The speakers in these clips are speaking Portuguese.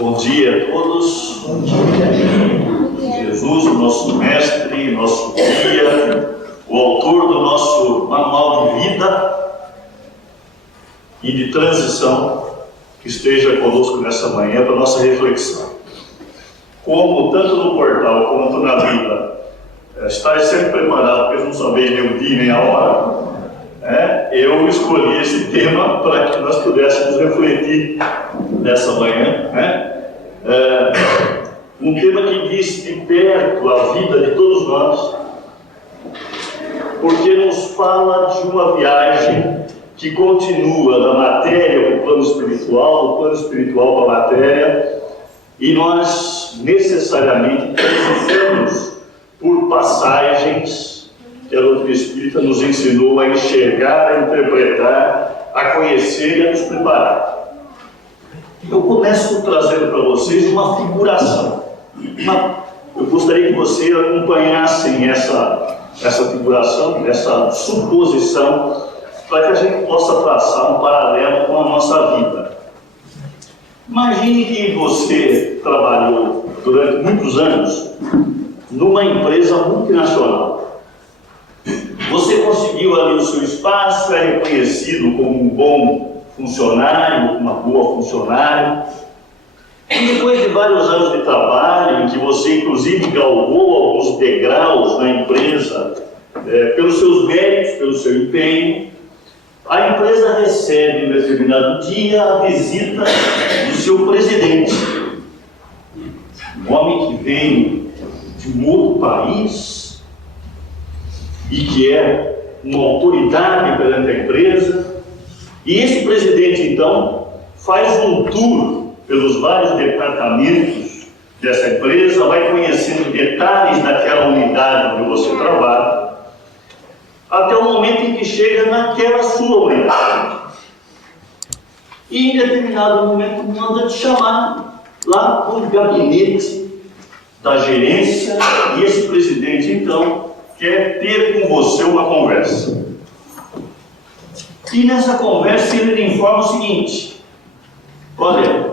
Bom dia a todos. Bom dia. Jesus, o nosso mestre, nosso guia, o autor do nosso manual de vida e de transição, que esteja conosco nessa manhã para a nossa reflexão. Como tanto no portal quanto na vida, estar sempre preparado, porque não sabia nem o dia nem a hora, eu escolhi esse tema para que nós pudéssemos refletir nessa manhã, um tema que diz de perto a vida de todos nós, porque nos fala de uma viagem que continua da matéria para o plano espiritual, do plano espiritual para a matéria, e nós necessariamente precisamos por passagens que a doutrina espírita nos ensinou a enxergar, a interpretar, a conhecer e a nos preparar. Eu começo trazendo para vocês uma figuração. Eu gostaria que vocês acompanhassem essa figuração, essa suposição, para que a gente possa traçar um paralelo com a nossa vida. Imagine que você trabalhou durante muitos anos numa empresa multinacional. Você conseguiu ali o seu espaço, é reconhecido como um bom funcionário, uma boa funcionária. E depois de vários anos de trabalho, em que você inclusive galgou alguns degraus na empresa, pelos seus méritos, pelo seu empenho, a empresa recebe em determinado dia a visita do seu presidente, um homem que veio de um outro país e que é uma autoridade perante a empresa. E esse presidente, então, faz um tour pelos vários departamentos dessa empresa, vai conhecendo detalhes daquela unidade onde você trabalha, até o momento em que chega naquela sua unidade. E em determinado momento manda te chamar lá para o gabinete da gerência, e esse presidente, então, quer ter com você uma conversa. E nessa conversa ele lhe informa o seguinte: olha,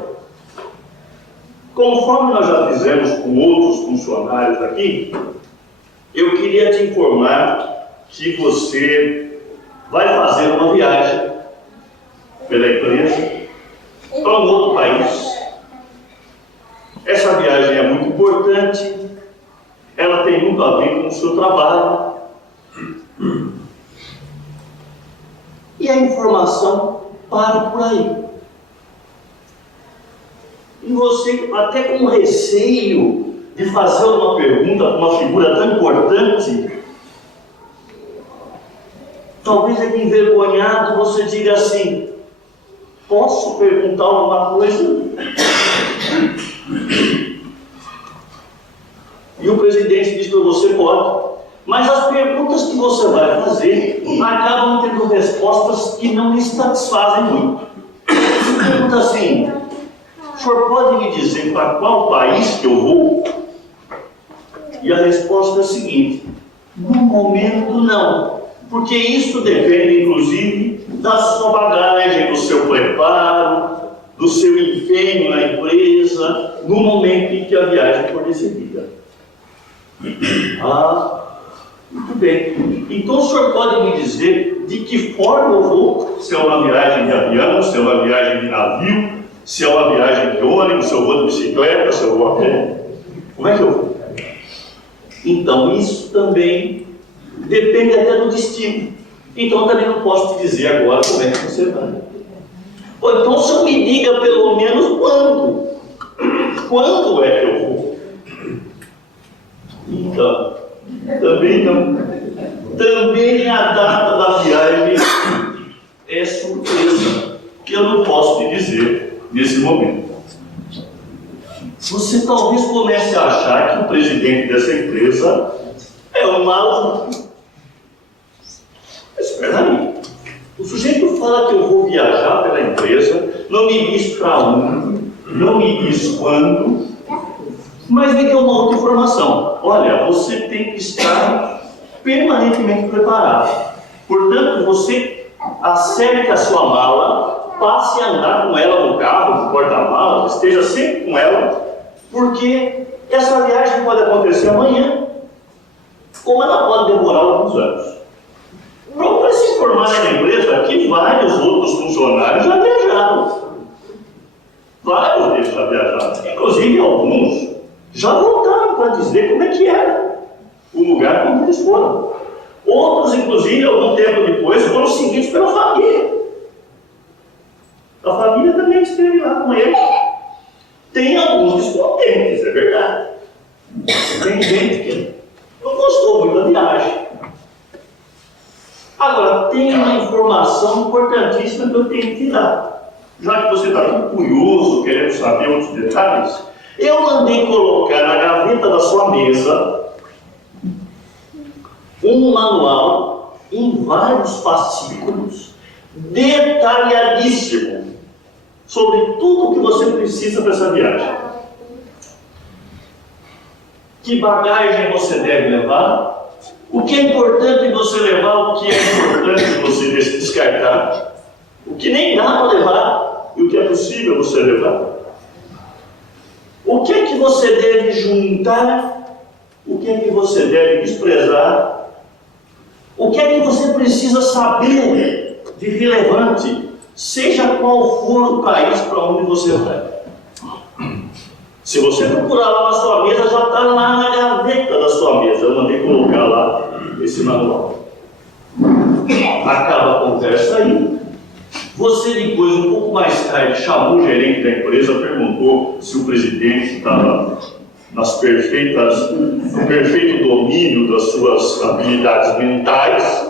conforme nós já fizemos com outros funcionários aqui, eu queria te informar que você vai fazer uma viagem pela empresa para um outro país. Essa viagem é muito importante, ela tem muito a ver com o seu trabalho. E a informação para por aí. E você, até com receio de fazer uma pergunta para uma figura tão importante, talvez envergonhado, você diga assim: posso perguntar alguma coisa? E o presidente diz para você: pode. Mas as perguntas que você vai fazer acabam tendo respostas que não lhe satisfazem muito. Você pergunta assim: o senhor pode me dizer para qual país que eu vou? E a resposta é a seguinte: no momento não, porque isso depende inclusive da sua bagagem, do seu preparo, do seu empenho na empresa, no momento em que a viagem for decidida. Muito bem. Então o senhor pode me dizer de que forma eu vou? Se é uma viagem de avião, se é uma viagem de navio, se é uma viagem de ônibus, se eu vou de bicicleta, se eu vou a pé? Como é que eu vou? Então isso também depende até do destino. Então também não posso te dizer agora como é que você vai. Ou então o senhor me diga pelo menos quando. Quando é que eu vou? Então, também não. Também a data da viagem é surpresa, que eu não posso te dizer nesse momento. Você talvez comece a achar que o presidente dessa empresa é um maluco. Mas espera aí. O sujeito fala que eu vou viajar pela empresa, não me diz para onde, não me diz quando, mas me deu uma outra informação. Olha, você tem que estar permanentemente preparado. Portanto, você acerte a sua mala passe a andar com ela no carro, no porta-malas, esteja sempre com ela, porque essa viagem pode acontecer amanhã, como ela pode demorar alguns anos. Para se informar na empresa que vários outros funcionários já viajaram. Vários deles já viajaram. Inclusive alguns já voltaram para dizer como é que era o lugar onde eles foram. Outros, inclusive, algum tempo depois, foram seguidos pela família. A família também esteve lá com eles. Tem alguns descontentes, é verdade. Tem gente que não gostou muito da viagem. Agora, tem uma informação importantíssima que eu tenho que te dar. Já que você está tão curioso, querendo saber outros detalhes, eu mandei colocar na gaveta da sua mesa um manual em vários fascículos, detalhadíssimo, sobre tudo o que você precisa para essa viagem. Que bagagem você deve levar? O que é importante você levar, o que é importante você descartar? O que nem dá para levar e o que é possível você levar? O que é que você deve juntar? O que é que você deve desprezar? O que é que você precisa saber de relevante, seja qual for o país para onde você vai? Se você procurar lá na sua mesa, já está lá na gaveta da sua mesa. Eu mandei colocar lá esse manual. Acaba a conversa aí. Você depois, um pouco mais tarde, chamou o gerente da empresa, perguntou se o presidente estava no perfeito domínio das suas habilidades mentais.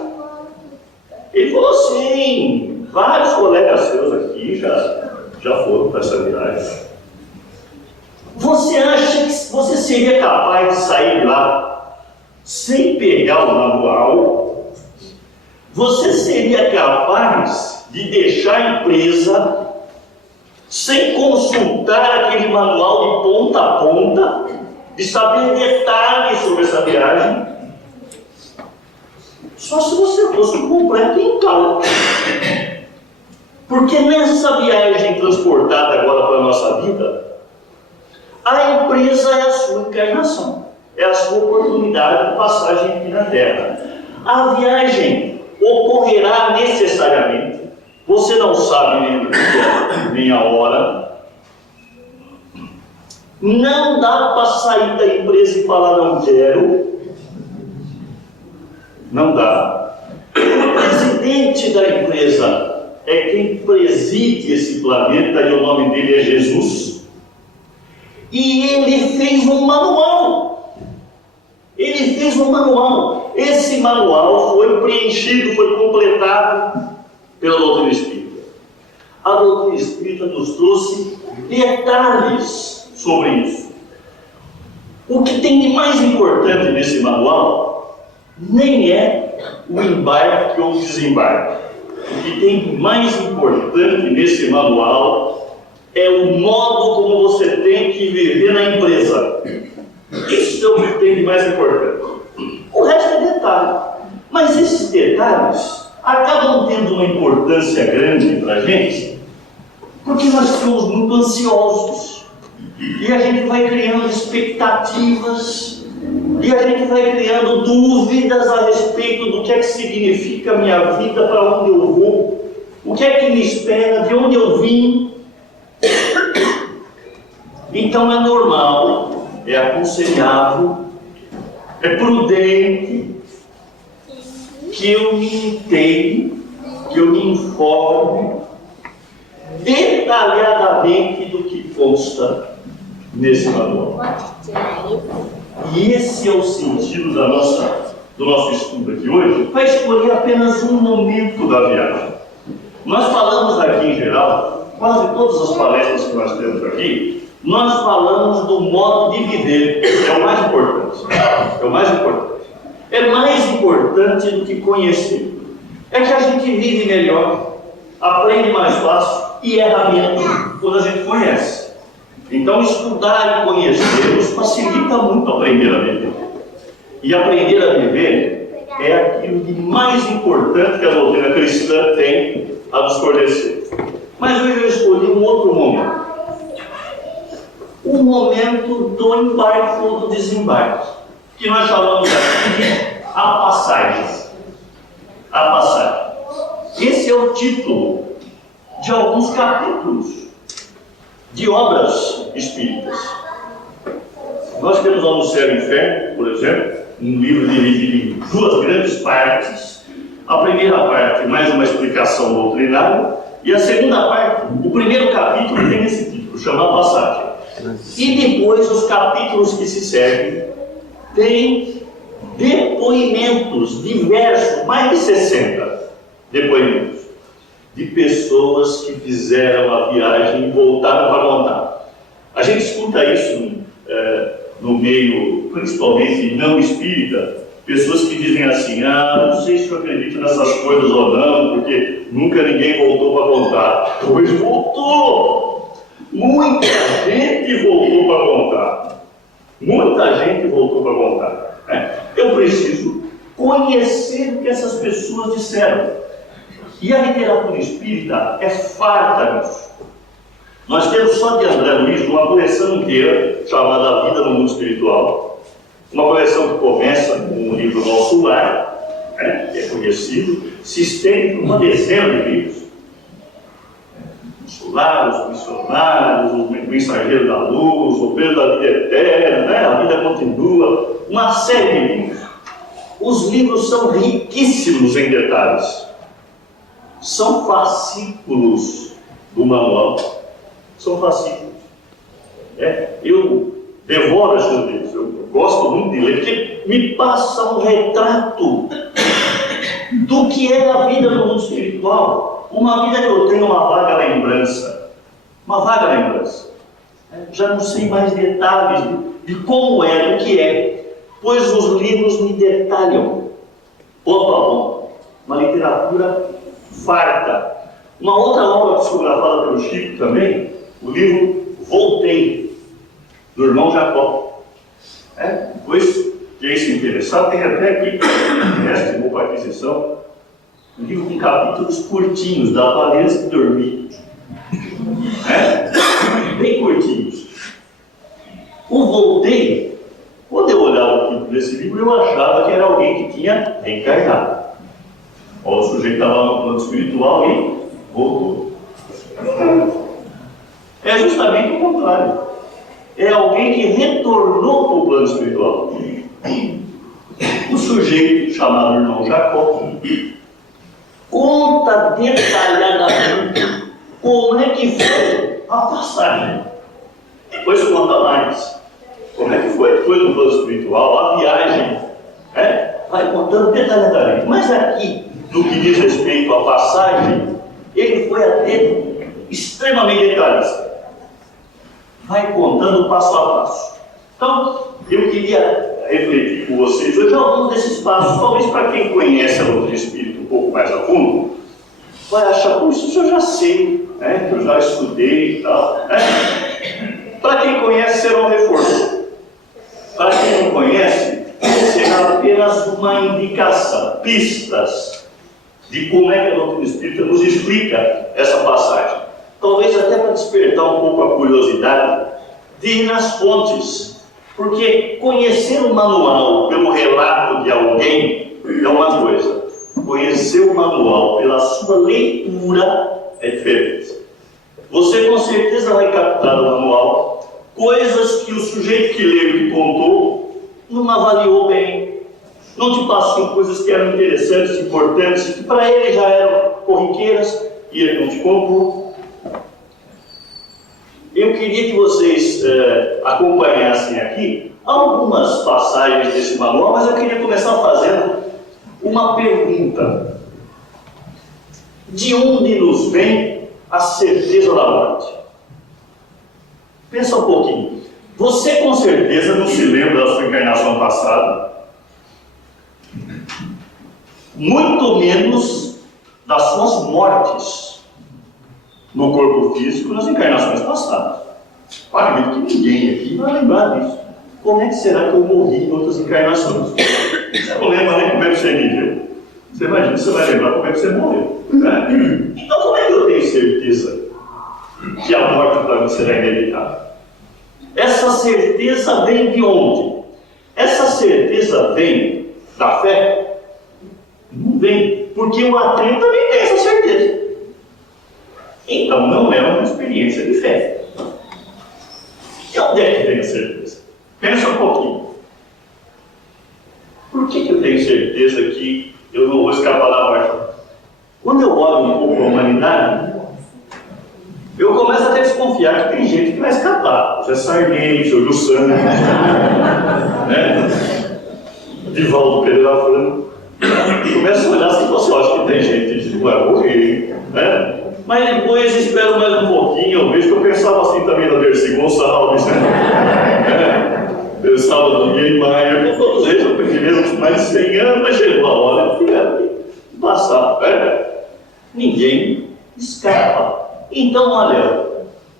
Ele falou assim: vários colegas seus aqui já foram para essa viagem. Você acha que você seria capaz de sair de lá sem pegar o manual? Você seria capaz de deixar a empresa sem consultar aquele manual de ponta a ponta, de saber detalhes sobre essa viagem? Só se você fosse um completo incauto. Porque nessa viagem transportada agora para a nossa vida, a empresa é a sua encarnação, é a sua oportunidade de passagem aqui na Terra. A viagem ocorrerá necessariamente, você não sabe nem o dia, nem a hora. Não dá para sair da empresa e falar não quero. Não dá. O presidente da empresa é quem preside esse planeta e o nome dele é Jesus. E ele fez um manual. Ele fez um manual. Esse manual foi preenchido, foi completado pela doutrina espírita. A doutrina espírita nos trouxe detalhes sobre isso. O que tem de mais importante nesse manual nem é o embarque ou o desembarque. O que tem de mais importante nesse manual é o modo como você tem que viver na empresa. Isso é o que tem de mais importante. O resto é detalhe. Mas esses detalhes acabam tendo uma importância grande para a gente, porque nós ficamos muito ansiosos. E a gente vai criando expectativas, e a gente vai criando dúvidas a respeito do que é que significa a minha vida, para onde eu vou, o que é que me espera, de onde eu vim. Então é normal, é aconselhável, é prudente que eu me inteire, que eu me informe detalhadamente do que consta nesse manual. E esse é o sentido do nosso estudo aqui hoje. Vai escolher apenas um momento da viagem. Nós falamos aqui em geral, quase todas as palestras que nós temos aqui, nós falamos do modo de viver. É o mais importante. É o mais importante. É mais importante do que conhecer. É que a gente vive melhor, aprende mais fácil e erra menos quando a gente conhece. Então, estudar e conhecer nos facilita muito aprender a viver. E aprender a viver é aquilo de mais importante que a doutrina cristã tem a nos fornecer. Mas hoje eu escolhi um outro momento. O momento do embarque ou do desembarque, que nós chamamos aqui de a passagem. A passagem. Esse é o título de alguns capítulos de obras espíritas. Nós temos lá no Céu e Inferno, por exemplo, um livro dividido em duas grandes partes. A primeira parte, mais uma explicação doutrinária, e a segunda parte, o primeiro capítulo tem esse título, chama Passagem. E depois os capítulos que se seguem têm depoimentos diversos, mais de 60 depoimentos, de pessoas que fizeram a viagem e voltaram para contar. A gente escuta isso no meio, principalmente não espírita, pessoas que dizem assim: ah, não sei se eu acredito nessas coisas ou não, porque nunca ninguém voltou para contar. Pois voltou! Muita gente voltou para contar. Muita gente voltou para contar. Eu preciso conhecer o que essas pessoas disseram. E a literatura espírita é farta disso. Nós temos só de André Luiz uma coleção inteira chamada A Vida no Mundo Espiritual. Uma coleção que começa com o livro Nosso Lar, que é conhecido, se estende por uma dezena de livros. Nosso Lar, Os Missionários, O Mensageiro da Luz, O Pedro da Vida Eterna, A Vida Continua, uma série de livros. Os livros são riquíssimos em detalhes. São fascículos do manual. São fascículos. Eu devoro esses livros, eu gosto muito de ler, porque me passa um retrato do que é a vida no mundo espiritual. Uma vida que eu tenho uma vaga lembrança. Uma vaga lembrança. Já não sei mais detalhes de como é, do que é, pois os livros me detalham. Opa, uma literatura farta. Uma outra obra psicografada pelo Chico também, o livro Voltei, do irmão Jacó. Depois, quem se interessar, tem até aqui, mestre, vou para aquisição, um livro com capítulos curtinhos, dá para ler antes de dormir. Bem curtinhos. O Voltei, quando eu olhava o título desse livro, eu achava que era alguém que tinha reencarnado. O sujeito estava no plano espiritual e voltou. É justamente o contrário. É alguém que retornou para o plano espiritual. O sujeito, chamado irmão Jacó, conta detalhadamente como é que foi a passagem. Depois conta mais. Como é que foi depois do plano espiritual, a viagem. Vai contando detalhadamente. Mas aqui, no que diz respeito à passagem, ele foi até extremamente detalhista. Vai contando passo a passo. Então, eu queria refletir com vocês hoje alguns desses passos, talvez para quem conhece a doutrina espírita um pouco mais a fundo, vai achar, isso eu já sei, que eu já estudei e tal. Para quem conhece, será um reforço. Para quem não conhece, será apenas uma indicação, pistas de como é que a doutrina espírita nos explica essa passagem. Talvez até para despertar um pouco a curiosidade de ir nas fontes, porque conhecer o manual pelo relato de alguém é uma coisa, conhecer o manual pela sua leitura é diferente. Você com certeza vai captar no manual coisas que o sujeito que leu e que contou não avaliou bem, não te passou coisas que eram interessantes, importantes, que para ele já eram corriqueiras e ele não te contou. Eu queria que vocês acompanhassem aqui algumas passagens desse manual, mas eu queria começar fazendo uma pergunta. De onde nos vem a certeza da morte? Pensa um pouquinho. Você com certeza não se lembra da sua encarnação passada, muito menos das suas mortes no corpo físico nas encarnações passadas. Acredito que ninguém aqui vai lembrar disso. Como é que será que eu morri em outras encarnações? Você não lembra nem como é que você viveu. Você imagina, você vai lembrar como é que você morreu. Então, como é que eu tenho certeza que a morte para mim será inevitável. Essa certeza vem de onde? Essa certeza vem da fé? Não vem, porque o ateu também tem essa certeza. Então não é uma experiência de fé. E onde é que vem a certeza? Pensa um pouquinho. Por que eu tenho certeza que eu não vou escapar da morte? Quando eu olho um pouco a humanidade, eu começo a desconfiar que tem gente que vai escapar. José Sarney, Júlio Santos, né? Divaldo Pereira Franco. Começo a olhar assim, você acha que tem gente que vai morrer, né? Mas depois espero mais um pouquinho, eu vejo que eu pensava assim também na Dercy Gonçalves, né? Pensava no Niemeyer, com todos eles, eu preferi mais de 100 anos, mas chegou a hora que tiveram que passar, né? Ninguém escapa. Então, olha,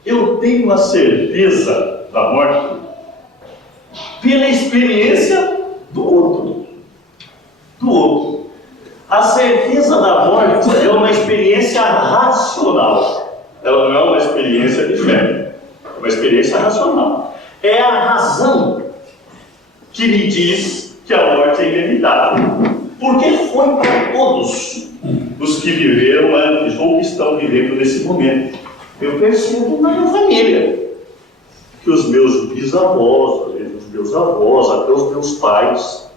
eu tenho a certeza da morte pela experiência do outro. Do outro. A certeza da morte é uma experiência racional. Ela não é uma experiência de fé. É uma experiência racional. É a razão que me diz que a morte é inevitável. Porque foi para todos os que viveram antes ou que estão vivendo nesse momento. Eu percebo na minha família que os meus bisavós, os meus avós, até os meus pais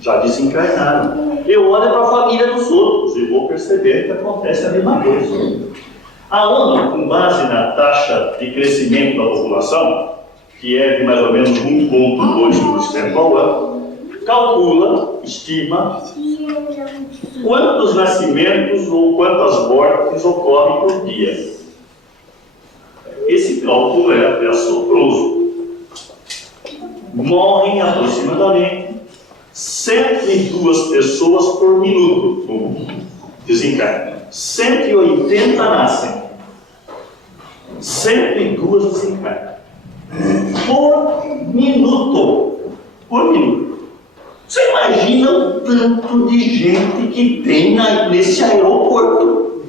já desencarnaram. Eu olho para a família dos outros e vou perceber que acontece a mesma coisa. A ONU, com base na taxa de crescimento da população, que é de mais ou menos 1,2% ao ano, calcula, estima, quantos nascimentos ou quantas mortes ocorrem por dia. Esse cálculo é até assombroso. Morrem aproximadamente 102 pessoas por minuto no desencarne. 180 nascem. 102 desencarnam. Por minuto. Por minuto. Você imagina o tanto de gente que tem nesse aeroporto?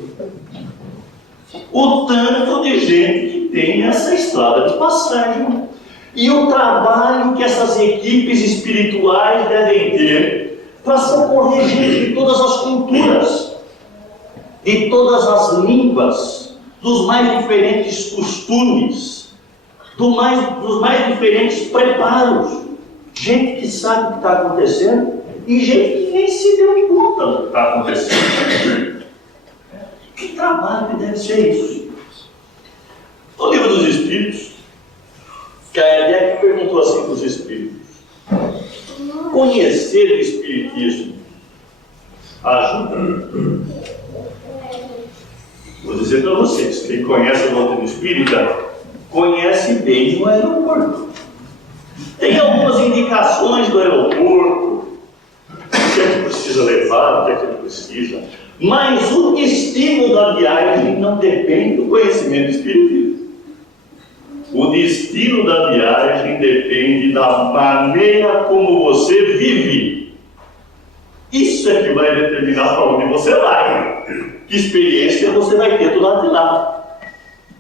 O tanto de gente que tem nessa estrada de passagem. E o trabalho que essas equipes espirituais devem ter para socorrer gente de todas as culturas, de todas as línguas, dos mais diferentes costumes, dos mais diferentes preparos. Gente que sabe o que está acontecendo e gente que nem se deu conta do que está acontecendo. Que trabalho que deve ser isso? No livro dos Espíritos, Kardec perguntou assim para os Espíritos: conhecer o Espiritismo ajuda? Vou dizer para vocês, quem conhece a doutrina espírita, conhece bem o aeroporto. Tem algumas indicações do aeroporto, o que é que precisa levar, o que é que não precisa, mas o destino da viagem não depende do conhecimento espírita. O destino da viagem depende da maneira como você vive. Isso é que vai determinar para onde você vai, que experiência você vai ter do lado de lá.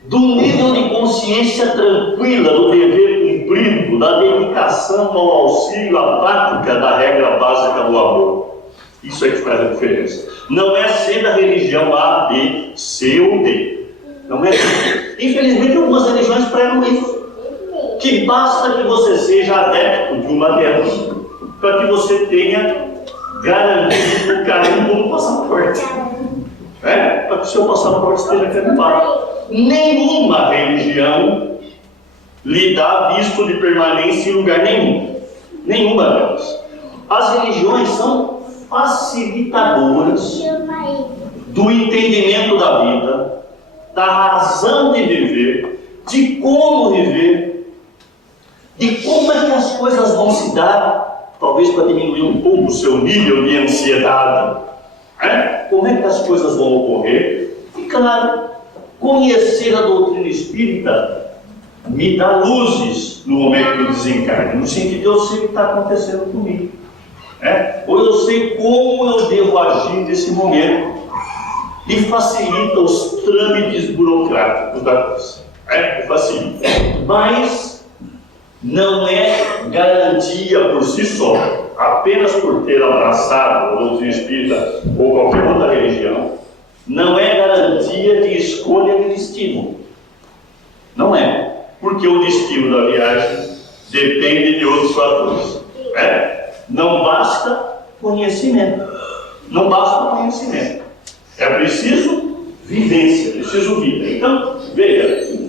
Do nível de consciência tranquila, do dever cumprido, da dedicação ao auxílio, à prática da regra básica do amor. Isso é que faz a diferença. Não é ser da religião A, B, C ou D. Não é isso. Infelizmente, algumas religiões pregam isso. Que basta que você seja adepto de uma delas, para que você tenha garantido o carimbo no passaporte. Para que o seu passaporte esteja carimbado. Nenhuma religião lhe dá visto de permanência em lugar nenhum. Nenhuma delas. As religiões são facilitadoras do entendimento da vida, da razão de viver, de como viver, de como é que as coisas vão se dar, talvez para diminuir um pouco o seu nível de ansiedade. Como é que as coisas vão ocorrer? E claro, conhecer a doutrina espírita me dá luzes no momento do desencarne, no sentido de eu sei o que está acontecendo comigo. Ou eu sei como eu devo agir nesse momento. e facilita os trâmites burocráticos da coisa. Facilita. Mas não é garantia por si só, apenas por ter abraçado a doutrina espírita ou qualquer outra religião, não é garantia de escolha de destino. Não é, porque o destino da viagem depende de outros fatores. Não basta conhecimento. Não basta conhecimento. É preciso vivência, é preciso vida. Então, veja,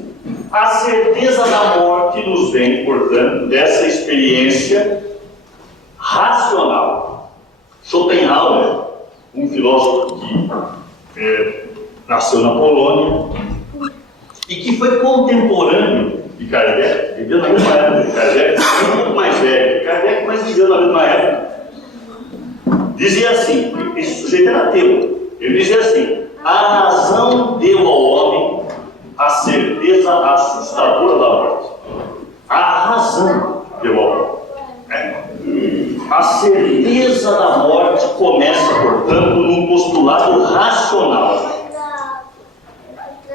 a certeza da morte nos vem, portanto, dessa experiência racional. Schopenhauer, um filósofo que nasceu na Polônia e que foi contemporâneo de Kardec, viveu na mesma época de Kardec, um pouco mais velho de Kardec, mas viveu na mesma época, dizia assim, esse sujeito era ateu, ele dizia assim: a razão deu ao homem a certeza assustadora da morte. A razão deu ao homem. A certeza da morte começa, portanto, num postulado racional.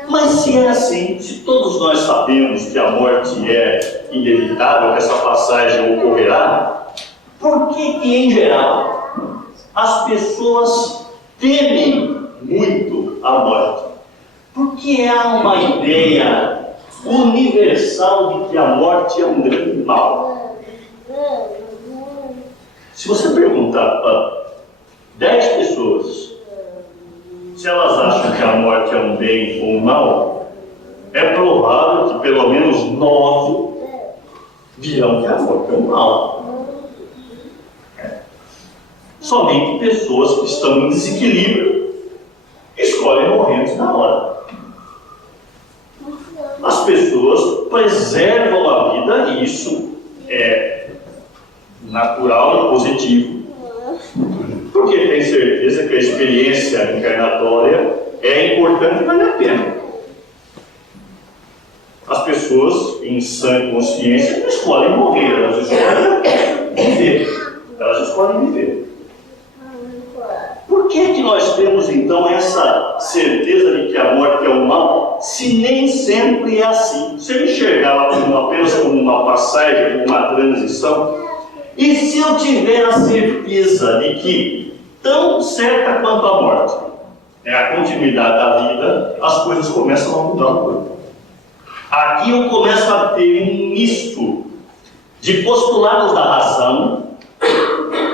Mas se é assim, se todos nós sabemos que a morte é inevitável, que essa passagem ocorrerá, por que que, em geral, as pessoas temem muito a morte? Porque há uma ideia universal de que a morte é um grande mal. Se você perguntar para 10 pessoas se elas acham que a morte é um bem ou um mal, é provável que pelo menos 9 dirão que a morte é um mal. Somente pessoas que estão em desequilíbrio escolhem morrer antes da hora. As pessoas preservam a vida e isso é natural e positivo, porque tem certeza que a experiência encarnatória é importante e vale a pena. As pessoas em sã consciência não escolhem morrer, elas escolhem viver. Elas escolhem viver. Por que nós temos então essa certeza de que a morte é um mal, se nem sempre é assim? Se eu enxergar apenas como uma passagem, como uma transição, e se eu tiver a certeza de que, tão certa quanto a morte é a continuidade da vida, as coisas começam a mudar um pouco. Aqui eu começo a ter um misto de postulados da razão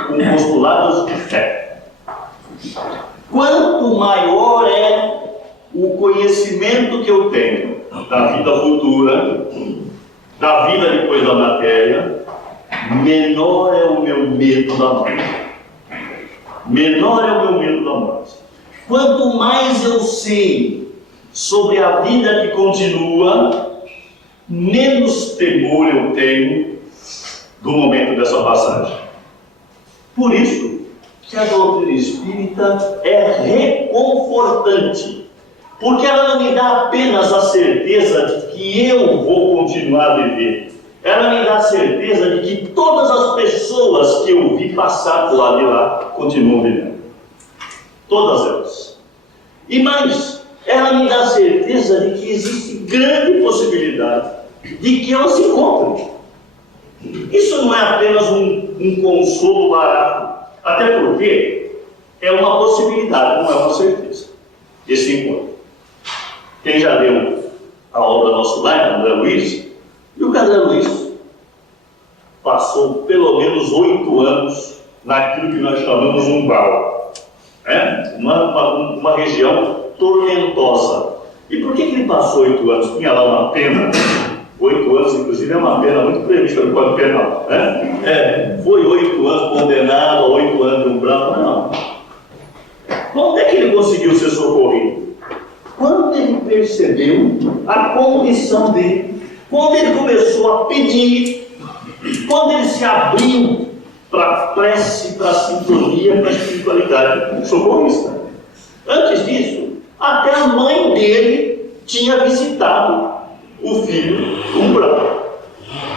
com postulados de fé. Quanto maior é o conhecimento que eu tenho da vida futura, da vida depois da matéria, menor é o meu medo da morte. Menor é o meu medo da morte. Quanto mais eu sei sobre a vida que continua, menos temor eu tenho do momento dessa passagem. Por isso que a doutrina espírita é reconfortante, porque ela não me dá apenas a certeza de que eu vou continuar a viver, ela me dá a certeza de que todas as pessoas que eu vi passar do lado de lá continuam vivendo. Todas elas. E mais, ela me dá a certeza de que existe grande possibilidade de que elas se encontrem. Isso não é apenas um consolo barato, até porque é uma possibilidade, não é uma certeza, esse encontro. Quem já leu a obra Nosso Lar, André Luiz, e o André Luiz passou pelo menos 8 anos naquilo que nós chamamos um umbral, uma região tormentosa. E por que ele passou 8 anos? Tinha lá uma pena, 8 anos, inclusive, é uma pena muito prevista no Código Penal. Foi 8 anos condenado, 8 anos de umbral. Não. Quando é que ele conseguiu ser socorrido? Quando ele percebeu a condição dele, quando ele começou a pedir, quando ele se abriu para a prece, para a sintonia, para a espiritualidade socorrista. Antes disso, até a mãe dele tinha visitado o filho umbral.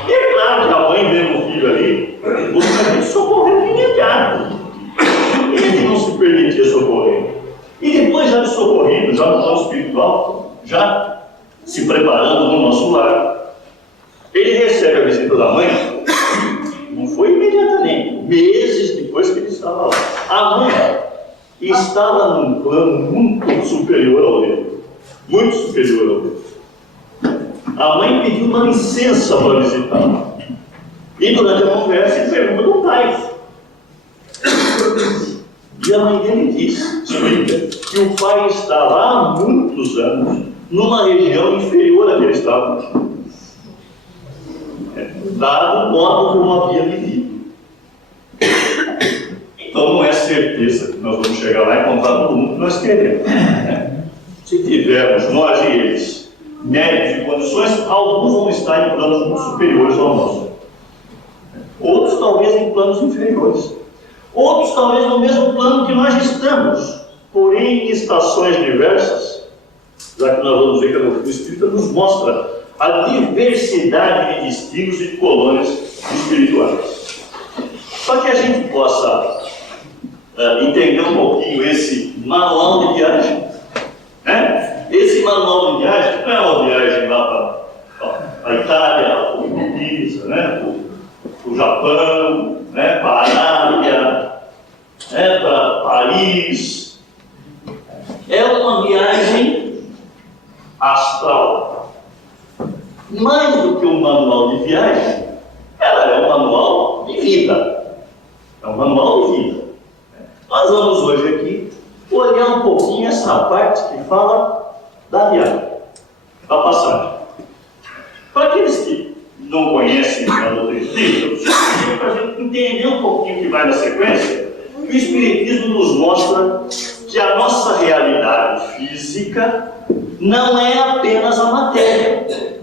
E é claro que a mãe vendo o filho ali, gostaria de socorrer de imediato. Ele não se permitia socorrer. E depois já de socorrer, recebe a visita da mãe, não foi imediatamente, meses depois que ele estava lá. A mãe estava num plano muito superior ao dele. Muito superior ao dele. A mãe pediu uma licença para visitá-lo. E durante a conversa ele pergunta do pai. E a mãe dele explica que o pai estava há muitos anos numa região inferior à que ele estava, dado o modo como havia vivido. Então não é certeza que nós vamos chegar lá e encontrar todo mundo que nós queremos. Se tivermos, nós e eles, méritos e condições, alguns vão estar em planos muito superiores ao nosso. Outros talvez em planos inferiores. Outros talvez no mesmo plano que nós estamos, porém em estações diversas, já que nós vamos ver que o Espírito nos mostra a diversidade de destinos e de colônias espirituais. Para que a gente possa entender um pouquinho esse manual de viagem, né? Esse manual de viagem não é uma viagem lá para a Itália, para o Ibiza, né? Para o Japão, né? Para a Arábia, né? Para Paris. É uma viagem astral. Mais do que um manual de viagem, ela é um manual de vida. É um manual de vida. Nós vamos hoje aqui olhar um pouquinho essa parte que fala da viagem, da passagem. Para aqueles que não conhecem a doutrina espírita, para a gente entender um pouquinho o que vai na sequência, o Espiritismo nos mostra que a nossa realidade física não é apenas a matéria,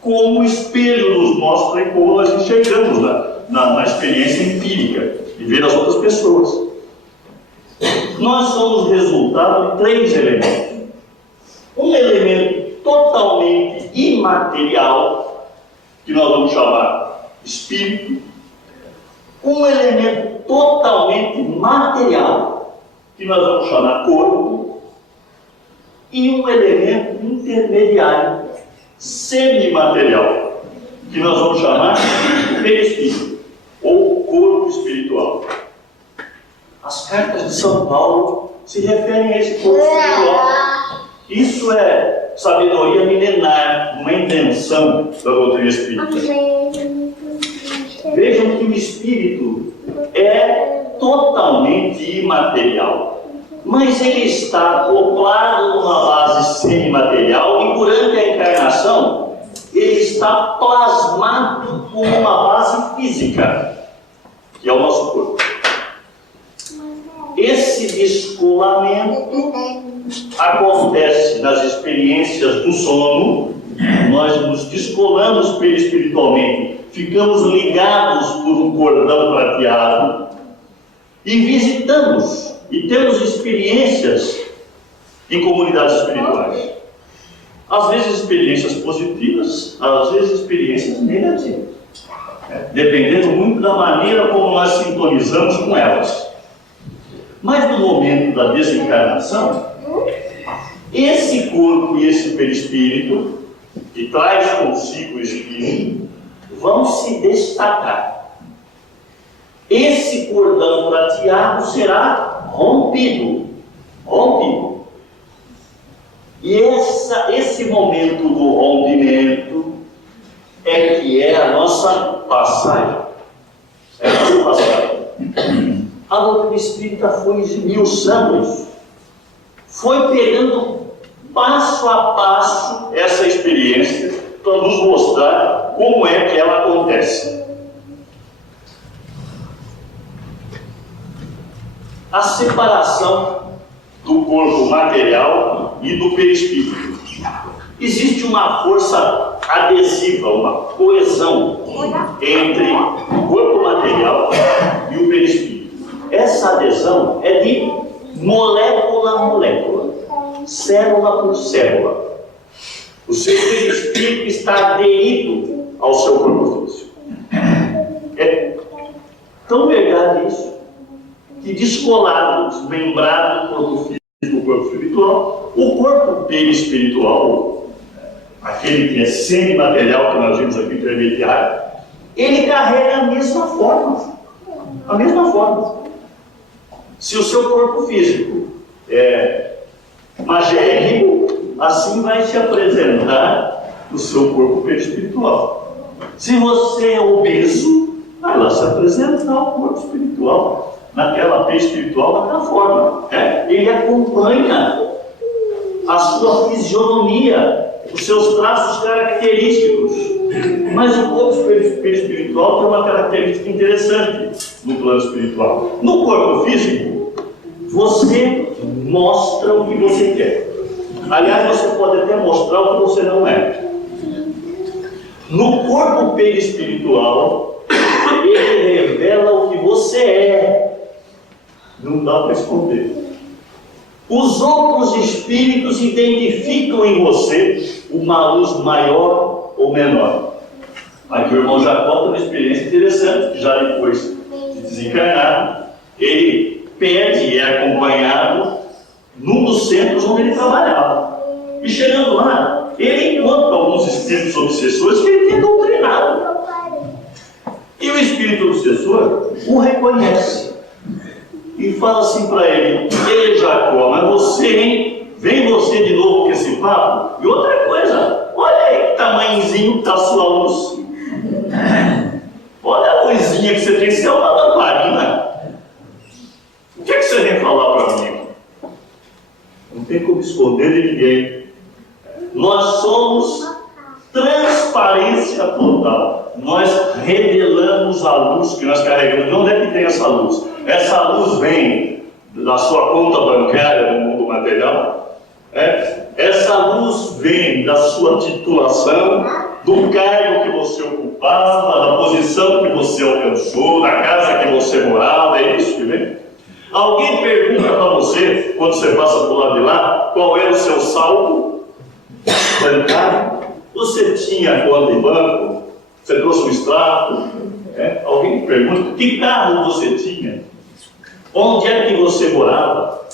como o espelho nos mostra e como nós enxergamos na experiência empírica de ver as outras pessoas. Nós somos resultado de 3 elementos. Um elemento totalmente imaterial, que nós vamos chamar espírito. Um elemento totalmente material, que nós vamos chamar corpo. E um elemento intermediário, semimaterial, que nós vamos chamar perispírito, ou corpo espiritual. As cartas de São Paulo se referem a esse corpo espiritual. Isso é sabedoria milenar, uma invenção da doutrina espírita. Vejam que o espírito é totalmente imaterial, mas ele está acoplado numa base semimaterial e durante a encarnação ele está plasmado com uma base física, que é o nosso corpo. Esse descolamento acontece nas experiências do sono. Nós nos descolamos perispiritualmente, ficamos ligados por um cordão prateado e visitamos e temos experiências em comunidades espirituais. Às vezes experiências positivas, às vezes experiências negativas, dependendo muito da maneira como nós sintonizamos com elas. Mas no momento da desencarnação, esse corpo e esse perispírito, que traz consigo o espírito, vão se destacar. Esse cordão prateado será rompido. E esse momento do rompimento é que é a nossa passagem. É a nossa passagem. A doutrina espírita foi esmiuçando isso. Foi pegando passo a passo essa experiência para nos mostrar como é que ela acontece. A separação do corpo material e do perispírito. Existe uma força adesiva, uma coesão entre o corpo material e o perispírito. Essa adesão é de molécula a molécula, célula por célula. O seu perispírito está aderido ao seu corpo físico. É tão verdade isso, que descolado, desmembrado do corpo físico do corpo espiritual, o corpo perispiritual, aquele que é semimaterial, que nós vimos aqui, intermediário, ele carrega a mesma forma. A mesma forma. Se o seu corpo físico é magérrimo, assim vai se apresentar o seu corpo perispiritual. Se você é obeso, vai lá se apresentar o corpo espiritual, naquela perispiritual, daquela forma. Ele acompanha a sua fisionomia, os seus traços característicos. Mas o corpo perispiritual tem uma característica interessante no plano espiritual. No corpo físico, você mostra o que você quer. Aliás, você pode até mostrar o que você não é. No corpo perispiritual, ele revela o que você é. Não dá para esconder. Os outros espíritos identificam em você uma luz maior ou menor. Aqui o irmão Jacó tem uma experiência interessante, que já depois de desencarnado, ele pede e é acompanhado num dos centros onde ele trabalhava. E chegando lá, ele encontra alguns espíritos obsessores que ele tinha doutrinado. E o espírito obsessor o reconhece e fala assim para ele: ei, Jacó, mas você, hein? Vem você de novo com esse papo? E outra coisa, olha aí que tamanhozinho que está a sua luz. Olha a luzinha que você tem, você é uma lamparina. O que você vem falar para mim? Não tem como esconder de ninguém. Nós somos transparência total. Nós revelamos a luz que nós carregamos. De onde é que tem essa luz? Essa luz vem da sua conta bancária no mundo material. Essa luz vem da sua titulação, do cargo que você ocupava, da posição que você alcançou, da casa que você morava. É isso que vem? Alguém pergunta para você, quando você passa por lado de lá, qual era o seu saldo bancário? Você tinha conta em banco? Você trouxe um extrato? Alguém pergunta, que carro você tinha? Onde é que você morava?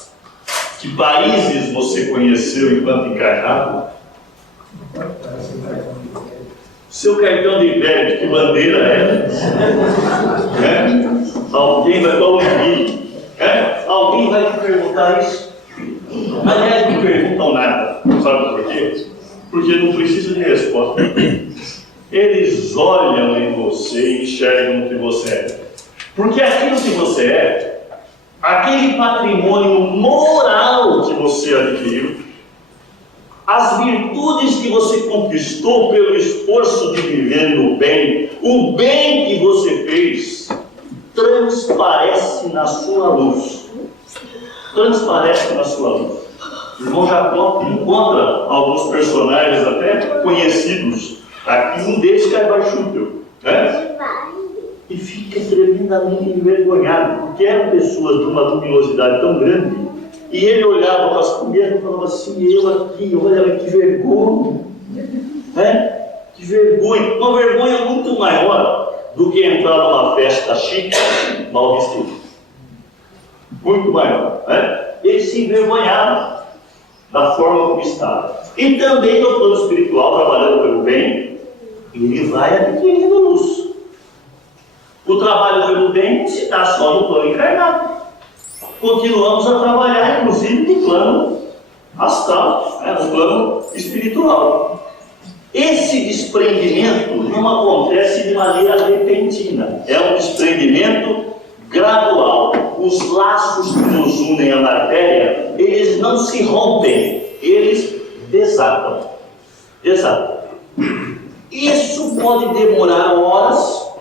Que países você conheceu enquanto encarnado? Seu cartão de crédito, que bandeira é? Alguém vai dar alguém vai te perguntar isso? Aliás, não perguntam nada. Sabe por quê? Porque não precisa de resposta. Eles olham em você e enxergam o que você é. Porque aquilo que você é, aquele patrimônio moral que você adquiriu, as virtudes que você conquistou pelo esforço de viver no bem, o bem que você fez, transparece na sua luz. Transparece na sua luz. O irmão Jacó encontra alguns personagens até conhecidos. Aqui um deles é Baixútel, e fica tremendamente envergonhado, porque eram pessoas de uma luminosidade tão grande, e ele olhava para as mesmas e falava assim: eu aqui, olha que vergonha, que vergonha, uma vergonha muito maior do que entrar numa festa chique, mal vestido, muito maior, ele se envergonhava da forma como estava. E também no plano espiritual, trabalhando pelo bem, ele vai adquirindo luz. O trabalho pelo bem não se dá só no plano encarnado. Continuamos a trabalhar, inclusive, no plano astral, no plano espiritual. Esse desprendimento não acontece de maneira repentina. É um desprendimento gradual. Os laços que nos unem à matéria, eles não se rompem, eles desatam. Isso pode demorar horas,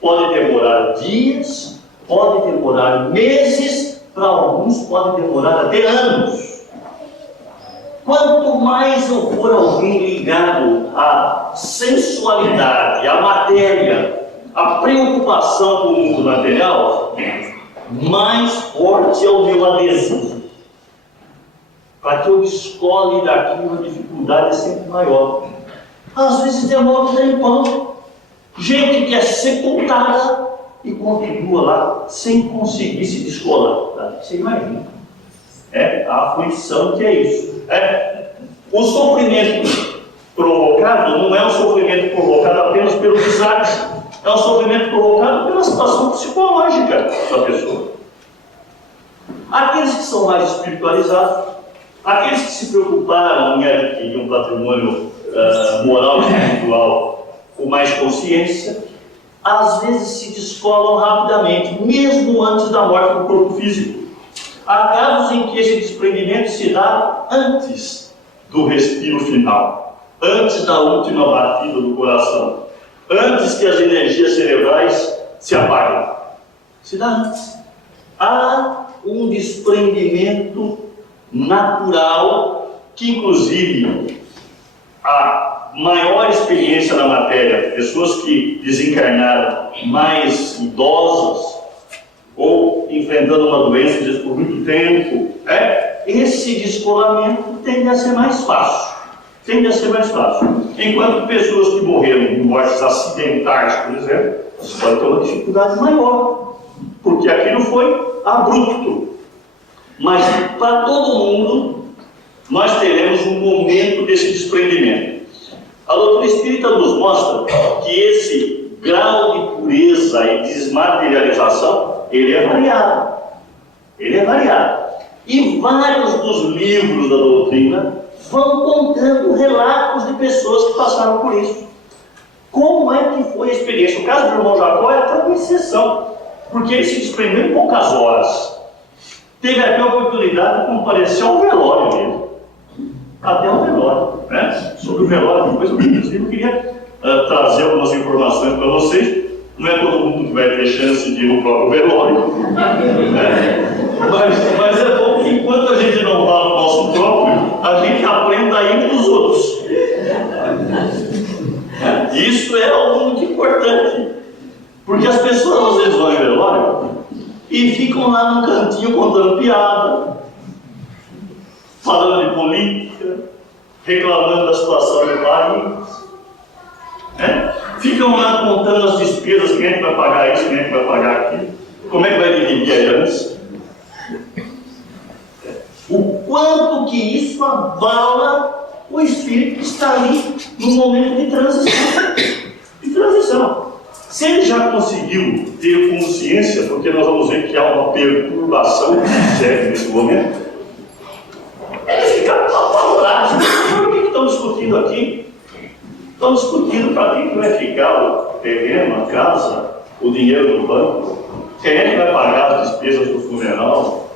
pode demorar dias, pode demorar meses, para alguns pode demorar até anos. Quanto mais eu for alguém ligado à sensualidade, à matéria, à preocupação com o mundo material, mais forte é o meu adesivo. Para que eu escolhe daquilo, a dificuldade é sempre maior. Às vezes demora um tempão. Gente que é sepultada e continua lá sem conseguir se descolar. Tá? Você imagina. A aflição que é isso. O sofrimento provocado não é um sofrimento provocado apenas pelo desastre. É um sofrimento provocado pela situação psicológica da pessoa. Aqueles que são mais espiritualizados, aqueles que se preocuparam em adquirir um patrimônio moral e espiritual com mais consciência, às vezes se descolam rapidamente, mesmo antes da morte do corpo físico. Há casos em que esse desprendimento se dá antes do respiro final, antes da última batida do coração, antes que as energias cerebrais se apaguem. Se dá antes. Há um desprendimento natural que, inclusive, a maior experiência na matéria, pessoas que desencarnaram mais idosas ou enfrentando uma doença por muito tempo, esse descolamento tende a ser mais fácil. Enquanto pessoas que morreram em mortes acidentais, por exemplo, podem ter uma dificuldade maior, porque aquilo foi abrupto. Mas para todo mundo, nós teremos um momento desse desprendimento. A doutrina espírita nos mostra que esse grau de pureza e desmaterialização, ele é variado. E vários dos livros da doutrina vão contando relatos de pessoas que passaram por isso. Como é que foi a experiência? O caso do irmão Jacó é até uma exceção, porque ele se desprendeu em poucas horas. Teve até a oportunidade de comparecer ao velório dele. Até o velório, né? Sobre o velório, depois eu queria trazer algumas informações para vocês. Não é todo mundo que vai ter chance de ir no próprio velório, né? Mas é bom que enquanto a gente não vá no nosso próprio, a gente aprenda a ir nos outros. Isso é algo muito importante, porque as pessoas às vezes vão em velório e ficam lá no cantinho contando piada, falando de política, reclamando da situação do país, ficam lá contando as despesas, quem é que vai pagar isso, quem é que vai pagar aquilo, como é que vai dividir a herança. O quanto que isso abala o espírito que está ali no momento de transição. Se ele já conseguiu ter consciência, porque nós vamos ver que há uma perturbação séria nesse momento, ele fica apavorado. O que estão discutindo aqui? Estão discutindo para quem vai ficar o terreno, a casa, o dinheiro do banco, quem é que vai pagar as despesas do funeral.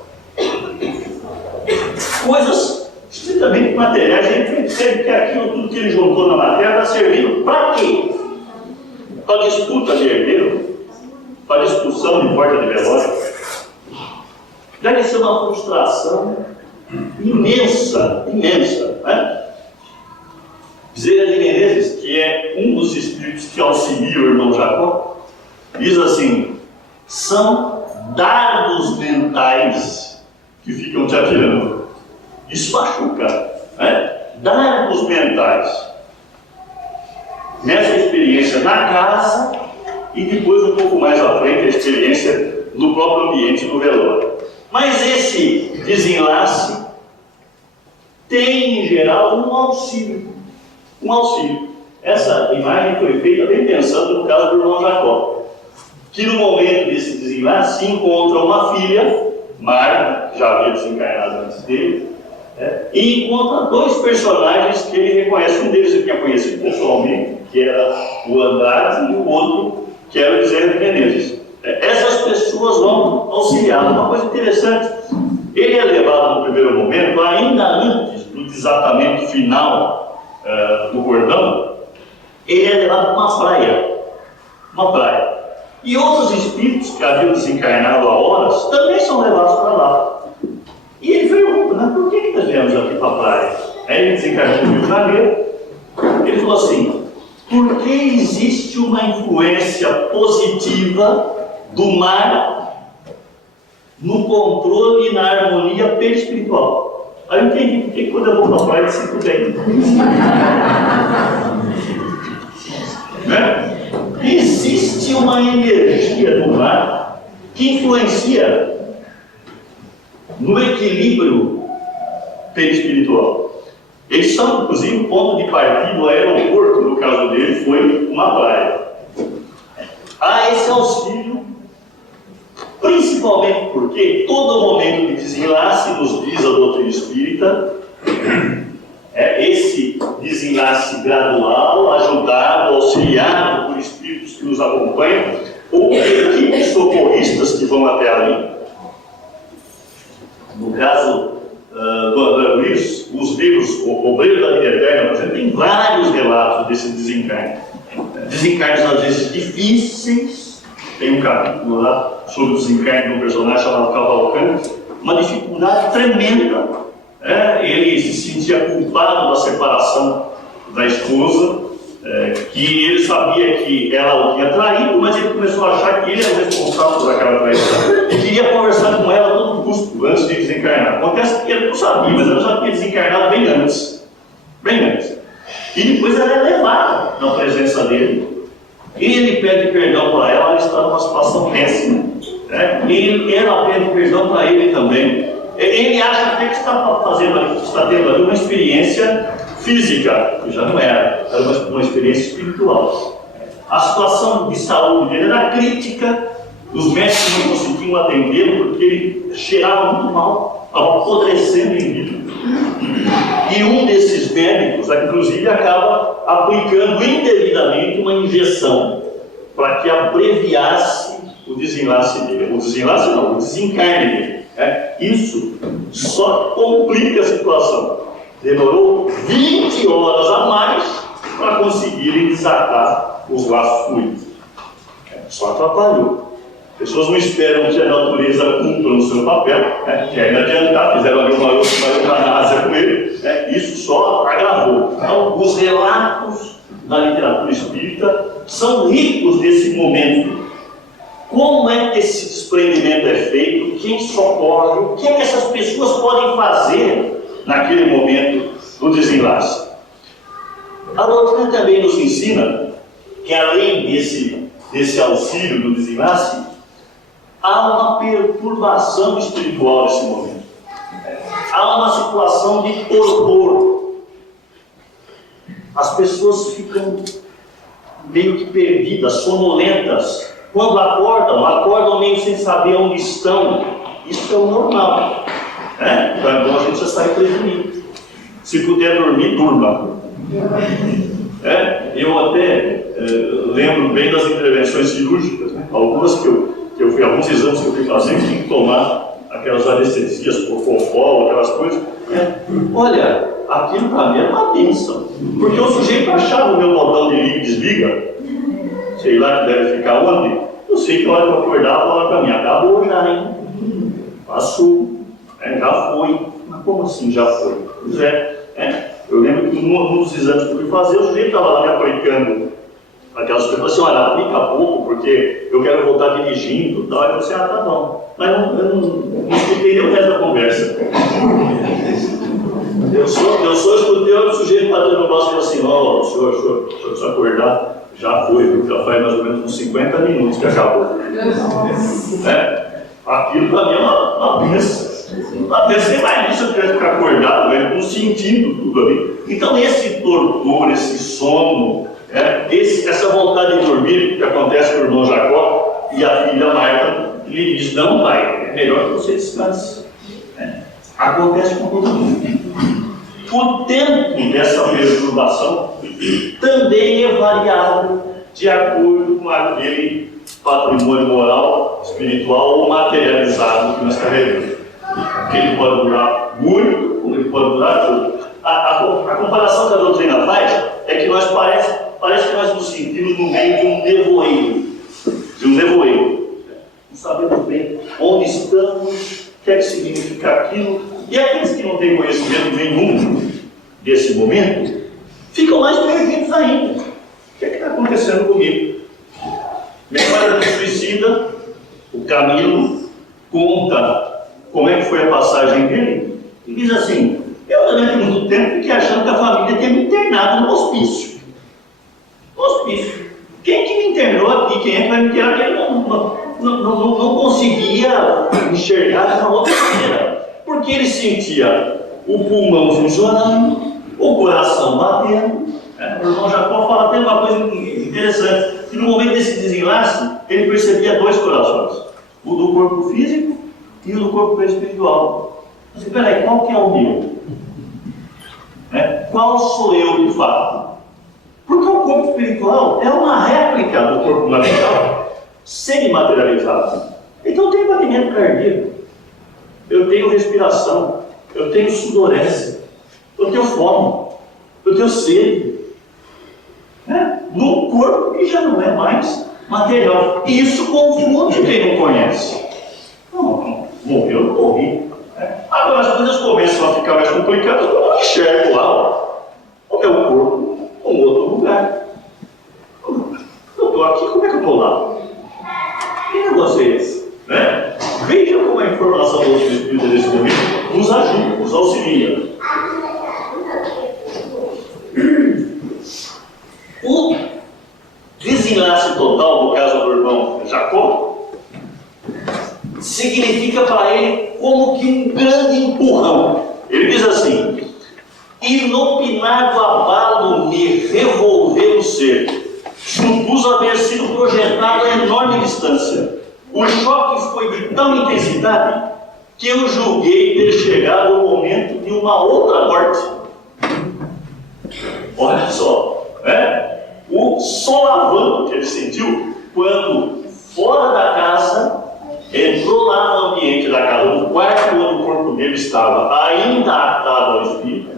Coisas estritamente materiais. A gente percebe que aquilo tudo que ele juntou na matéria está servindo para quê? Para disputa de herdeiro? Para expulsão de porta de velório? Deve ser uma frustração imensa, né? Bezerra de Menezes, que é um dos espíritos que auxilia o irmão Jacó, diz assim: são dardos mentais que ficam te atirando. Isso machuca, né? Dardos mentais. Nessa experiência na casa e depois um pouco mais à frente a experiência no próprio ambiente do velório. Mas esse desenlace tem em geral um auxílio. Essa imagem foi feita bem pensando no caso do irmão Jacó, que no momento desse desenlace se encontra uma filha, Marta, que já havia desencarnado antes dele, e encontra dois personagens que ele reconhece. Um deles ele tinha conhecido pessoalmente, que era o Andrade, e o outro, que era o Bezerra de Menezes. Essas pessoas vão auxiliar. Uma coisa interessante, ele é levado no primeiro momento, ainda antes do desatamento final do cordão, ele é levado para uma praia. E outros espíritos que haviam desencarnado há horas também são levados para lá. E ele pergunta, né, por que nós viemos aqui para a praia? Aí ele desencarnou no Rio de Janeiro. Ele falou assim: porque existe uma influência positiva do mar no controle e na harmonia perispiritual. Aí eu entendi porque quando eu vou para a praia eu sinto bem. Né? Existe uma energia do mar que influencia no equilíbrio perispiritual. Eles são, inclusive, o ponto de partida, o aeroporto, no caso dele, foi uma praia. a esse auxílio, principalmente porque todo momento de desenlace, nos diz a doutrina espírita, esse desenlace gradual, ajudado, auxiliado por espíritos que nos acompanham, ou equipes socorristas que vão até ali. No caso do André Luiz, os livros O Brilho da Vida Eterna, por exemplo, tem vários relatos desse desencarne. Desencarnes às vezes difíceis. Tem um capítulo lá sobre o desencarne de um personagem chamado Cavalcante, uma dificuldade tremenda. Ele se sentia culpado da separação da esposa, que ele sabia que ela o tinha traído, mas ele começou a achar que ele era responsável por aquela traição e queria conversar com ela a todo custo antes de desencarnar. Acontece que ele não sabia, mas ela já tinha desencarnado bem antes. Bem antes. E depois ela é levada na presença dele. Ele pede perdão para ela, ela está numa situação péssima. Ela pede perdão para ele também. Ele acha até que está tendo ali uma experiência física, que já não era uma experiência espiritual. A situação de saúde dele era crítica, os médicos não conseguiam atendê-lo porque ele cheirava muito mal, estava apodrecendo em vida. E um desses médicos, inclusive, acaba aplicando indevidamente uma injeção para que abreviasse o desenlace dele. O desenlace não, o desencarne dele. Isso só complica a situação. Demorou 20 horas a mais para conseguirem desatar os laços fluidos. Só atrapalhou. Pessoas não esperam que a natureza cumpra o seu papel, que ainda adiantar, fizeram ali uma eutanásia com ele, isso só agravou. Então, os relatos da literatura espírita são ricos desse momento. Como é que esse desprendimento é feito? Quem socorre? O que é que essas pessoas podem fazer naquele momento do desenlace? A doutrina também nos ensina que, além desse auxílio do desenlace, há uma perturbação espiritual nesse momento. Há uma situação de torpor. As pessoas ficam meio que perdidas, sonolentas. Quando acordam meio sem saber onde estão. Isso é o normal. Então é bom a gente já sair prevenido. Se puder dormir, durma. Eu até lembro bem das intervenções cirúrgicas, algumas que eu fui, alguns exames que eu fui fazer, que tinha que tomar aquelas anestesias por fofó, aquelas coisas. Olha, aquilo para mim era uma bênção. Porque o sujeito achava o meu botão de liga e desliga, sei lá que deve ficar onde, eu sei que a hora que eu acordar, fala para mim, acabou já, hein? Passou, já foi. Mas como assim já foi? Pois eu lembro que num dos exames que eu fui fazer, o sujeito estava lá me aplicando aquelas coisas, assim, olha, aplica pouco, porque eu quero voltar dirigindo e tal. Eu falei assim, tá bom. Mas eu não escutei nem o resto da conversa. Eu só escutei o sujeito batendo no braço e falou assim, o senhor precisa acordar. Já foi, viu? Já faz mais ou menos uns 50 minutos que acabou. Aquilo para mim é uma bênção. Até sem mais isso eu quero ficar acordado, sentindo tudo ali. Então esse torpor, esse sono, essa vontade de dormir que acontece com o irmão Jacó e a filha Marta, lhe diz, não vai, é melhor que você descanse. Acontece com todo mundo. O tempo dessa perturbação também é variável de acordo com aquele patrimônio moral, espiritual ou materializado que nós carregamos. Ele pode durar muito, como ele pode durar pouco. A comparação que a doutrina faz é que nós parece que nós nos sentimos no meio de um nevoeiro. Não sabemos bem onde estamos, o que é que significa aquilo. E aqueles que não têm conhecimento nenhum desse momento, ficam mais perdidos ainda. O que é que está acontecendo comigo? Memória do suicida, o Camilo conta como é que foi a passagem dele, e diz assim, eu durante muito tempo fiquei achando que a família tinha me internado no hospício. No hospício. Quem que me internou aqui? Quem é que vai me internar? Ele não conseguia enxergar de uma outra maneira. Porque ele sentia o pulmão funcionando, o coração batendo. O irmão Jacó fala até uma coisa interessante. que no momento desse desenlace, ele percebia dois corações. O do corpo físico e o do corpo espiritual. Mas peraí, qual que é o meu? Qual sou eu de fato? Porque o corpo espiritual é uma réplica do corpo material semi-materializado. Então eu tenho batimento cardíaco, eu tenho respiração, eu tenho sudorese, eu tenho fome, eu tenho sede. No corpo que já não é mais material. E isso confunde quem não conhece. Não, morreu, eu não morri. Agora as coisas começam a ficar mais complicadas, eu não enxergo lá o meu corpo em outro lugar. Eu estou aqui, como é que eu estou lá? Que negócio é esse? Veja como a informação do Espírito desse momento nos ajuda, nos auxilia. O desenlace total, no caso do irmão Jacó, significa para ele como que um grande empurrão. Ele diz assim: inopinado abalo me revolveu o ser, supus haver sido projetado a enorme distância. O choque foi de tal intensidade que eu julguei ter chegado o momento de uma outra morte. Olha só, o solavanco que ele sentiu quando, fora da casa, entrou lá no ambiente da casa, no quarto onde o corpo dele estava, ainda atado ao espírito,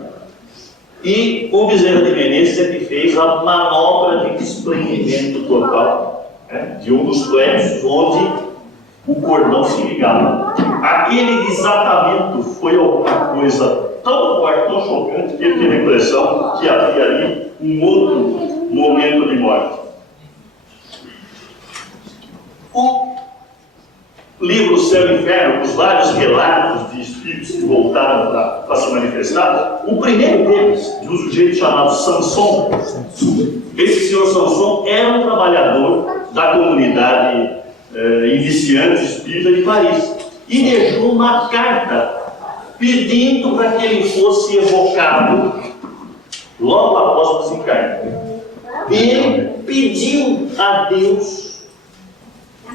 e o Bezerra de Menezes é que fez a manobra de desprendimento total de um dos plexos onde o cordão se ligava. Aquele desatamento foi alguma coisa tão forte, tão chocante, que ele teve a impressão que havia ali um outro momento de morte. O livro Céu e Inferno, os vários relatos de espíritos que voltaram para se manifestar, o primeiro deles, de um sujeito chamado Samson. Esse senhor Samson era um trabalhador da comunidade iniciante espírita de Paris e deixou uma carta pedindo para que ele fosse evocado logo após o desencarne. Ele pediu a Deus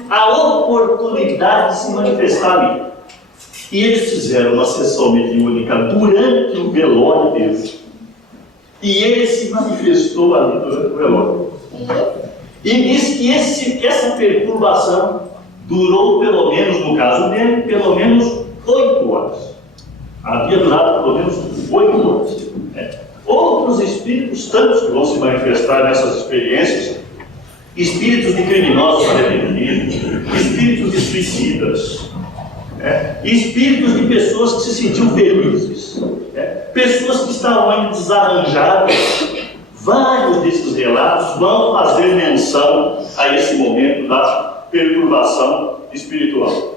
a oportunidade de se manifestar ali. E eles fizeram uma sessão mediúnica durante o velório dele. E ele se manifestou ali durante o velório. E diz que essa perturbação durou pelo menos, no caso dele, pelo menos 8 horas. Havia durado pelo menos 8 horas. Outros espíritos, tantos que vão se manifestar nessas experiências, espíritos de criminosos arrependidos, espíritos de suicidas, espíritos de pessoas que se sentiam felizes, pessoas que estavam ainda desarranjadas. Vários desses relatos vão fazer menção a esse momento da perturbação espiritual.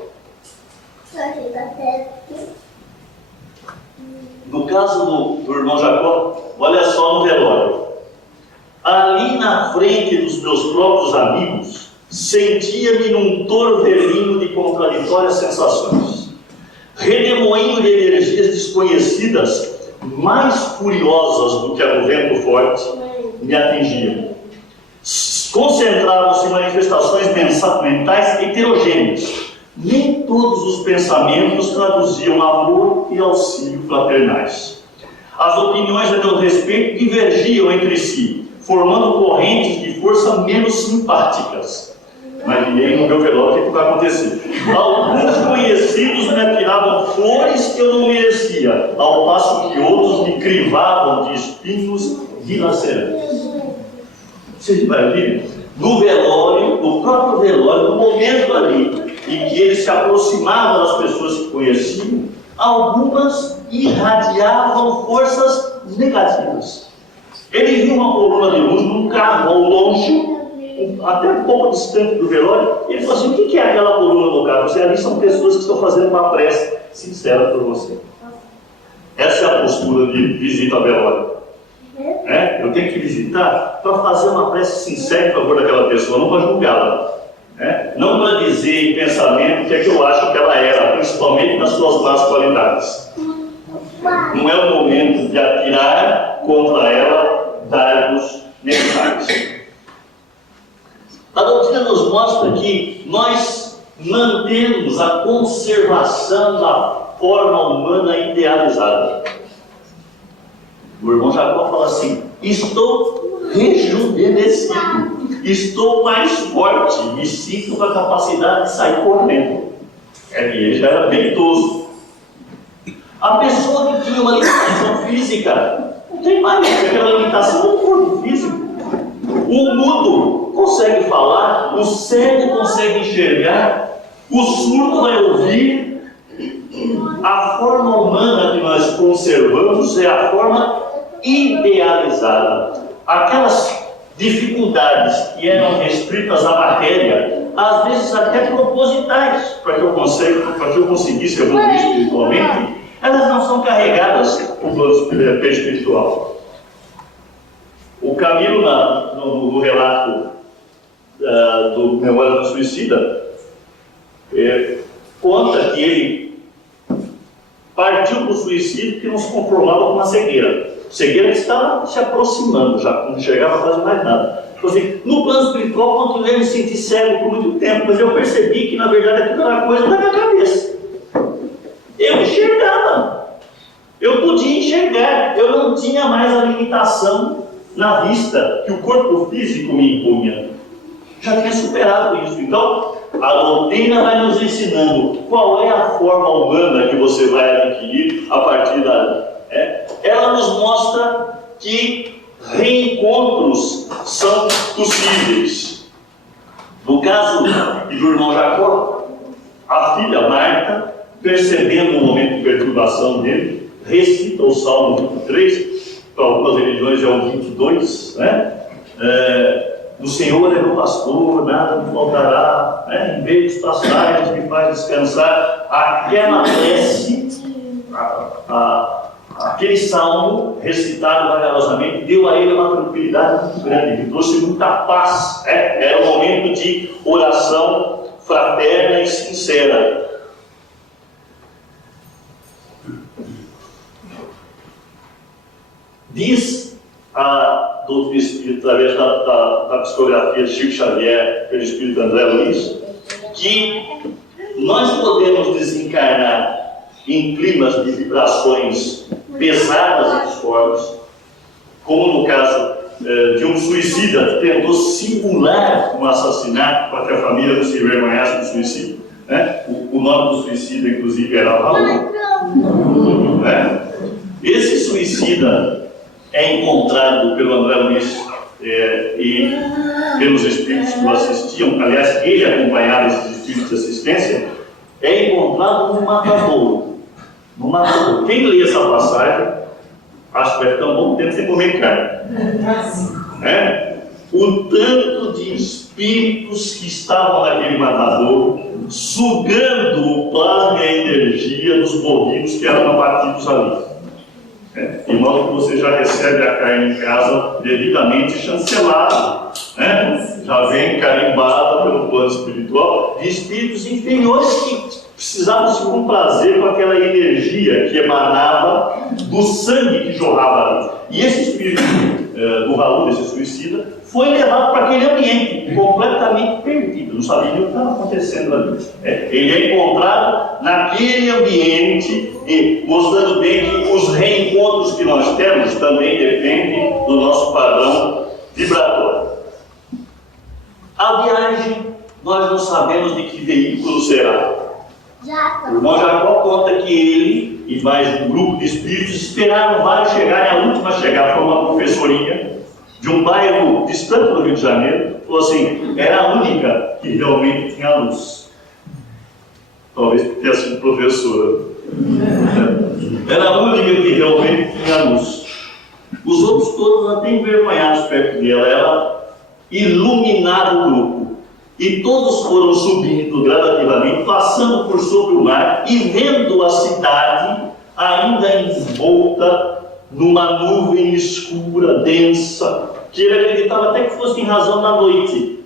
No caso do irmão Jacó, olha só no velório. Ali na frente dos meus próprios amigos, sentia-me num torvelinho de contraditórias sensações, redemoinho de energias desconhecidas, mais furiosas do que a do vento forte, me atingiam. Concentravam-se em manifestações mentais heterogêneas. Nem todos os pensamentos traduziam amor e auxílio fraternais. As opiniões a meu respeito divergiam entre si, formando correntes de força menos simpáticas. Imaginei no meu velório o que vai acontecer. Alguns conhecidos me atiravam flores que eu não merecia, ao passo que outros me crivavam de espinhos dilacerantes. Vocês imaginam? No velório, no próprio velório, no momento ali em que eles se aproximavam das pessoas que conheciam, algumas irradiavam forças negativas. Ele viu uma coluna de luz num carro ao longe, até um pouco distante do velório, e ele falou assim: o que é aquela coluna no carro? Você, ali são pessoas que estão fazendo uma prece sincera por você. Essa é a postura de visita ao velório. Eu tenho que visitar para fazer uma prece sincera em favor daquela pessoa, não para julgá-la. Não para dizer em pensamento o que é que eu acho que ela era, principalmente nas suas más qualidades. Não é o momento de atirar contra ela dardos necessários. A doutrina nos mostra que nós mantemos a conservação da forma humana idealizada. O irmão Jacó fala assim: estou rejuvenescido, estou mais forte, me sinto com a capacidade de sair correndo. Ele já era bem idoso. A pessoa que tinha uma limitação física não tem mais, porque aquela limitação é o corpo físico. O mudo consegue falar, o cego consegue enxergar, o surdo vai ouvir. A forma humana que nós conservamos é a forma idealizada. Aquelas dificuldades que eram restritas à matéria, às vezes até propositais, para que eu conseguisse evoluir espiritualmente, elas não são carregadas no plano espiritual. O Camilo, no relato do Memória do Suicida, conta que ele partiu para o suicídio porque não se conformava com uma cegueira. Cegueira que estava se aproximando, já não chegava a fazer mais nada. Então, assim, no plano espiritual, continuei a me sentir cego por muito tempo, mas eu percebi que, na verdade, aquilo era coisa da minha cabeça. Eu enxergava. Eu podia enxergar. Eu não tinha mais a limitação na vista que o corpo físico me impunha. Já tinha superado isso. Então, a doutrina vai nos ensinando qual é a forma humana que você vai adquirir a partir dali. Ela nos mostra que reencontros são possíveis. No caso do irmão Jacó, a filha Marta, percebendo o momento de perturbação dele, recita o Salmo 23, para algumas religiões é o 22, o Senhor é meu pastor, nada me faltará, em meio dos passagens me faz descansar. Aquela prece, aquele salmo recitado vagarosamente, deu a ele uma tranquilidade muito grande, lhe trouxe muita paz. Era um momento de oração fraterna e sincera. Diz a doutrina espírita, através da psicografia de Chico Xavier, pelo espírito André Luiz, que nós podemos desencarnar em climas de vibrações pesadas e discordes, como no caso de um suicida que tentou simular um assassinato para que a família não se envergonhasse do suicídio. O nome do suicida, inclusive, era Raul. Esse suicida é encontrado pelo André Luiz e pelos espíritos que o assistiam. Aliás, ele acompanhava esses espíritos de assistência. É encontrado no matadouro. No matadouro. Quem lê essa passagem, acho que vai ficar um bom tempo sem comer carne. O tanto de espíritos que estavam naquele matadouro, sugando o plasma e a energia dos bovinos que eram abatidos ali. Irmão, que você já recebe a carne em casa devidamente chancelada, já vem carimbada pelo plano espiritual de espíritos inferiores que precisavam se comprazer com aquela energia que emanava do sangue que jorrava ali. E esse espírito do Raul, desse suicida, foi levado para aquele ambiente completamente perdido, não sabia nem o que estava acontecendo ali. Ele é encontrado naquele ambiente, e mostrando bem que os reencontros que nós temos também dependem do nosso padrão vibratório. A viagem, nós não sabemos de que veículo será. O irmão Jacó conta que ele e mais um grupo de espíritos esperaram vários chegarem. A última a chegar foi uma professorinha de um bairro distante do Rio de Janeiro. Falou assim, era a única que realmente tinha luz. Talvez porque tenha sido professora. Era a única que realmente tinha luz. Os outros todos até envergonhados perto dela. Ela iluminava o grupo. E todos foram subindo gradativamente, passando por sobre o mar e vendo a cidade ainda envolta numa nuvem escura, densa, que ele acreditava até que fosse em razão da noite.